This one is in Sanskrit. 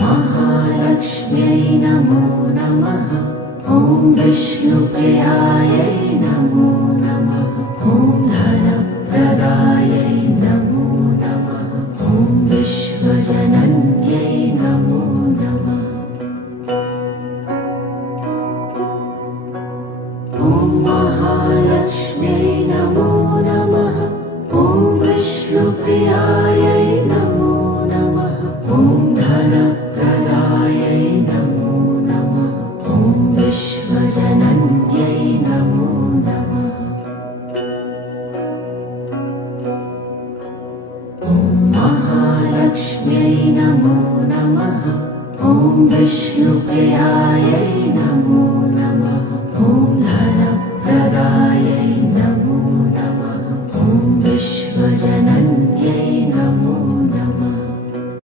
महालक्ष्म्यै नमो नमः। विष्णुप्रियायै नमो नमः। धनप्रदायै नमो नमः। विश्वजनन्यै नमो नमः। महालक्ष्म्यै नमो नमः। विष्णुप्रियायै नमो नमः। धनप्रदायै नमो नमः। विश्वजनन्यै नमो नमः। महालक्ष्म्यै नमो नमः। विष्णुप्रियायै नमो नमः। धनप्रदायै नमो नमः। विश्वजनन्यै नमो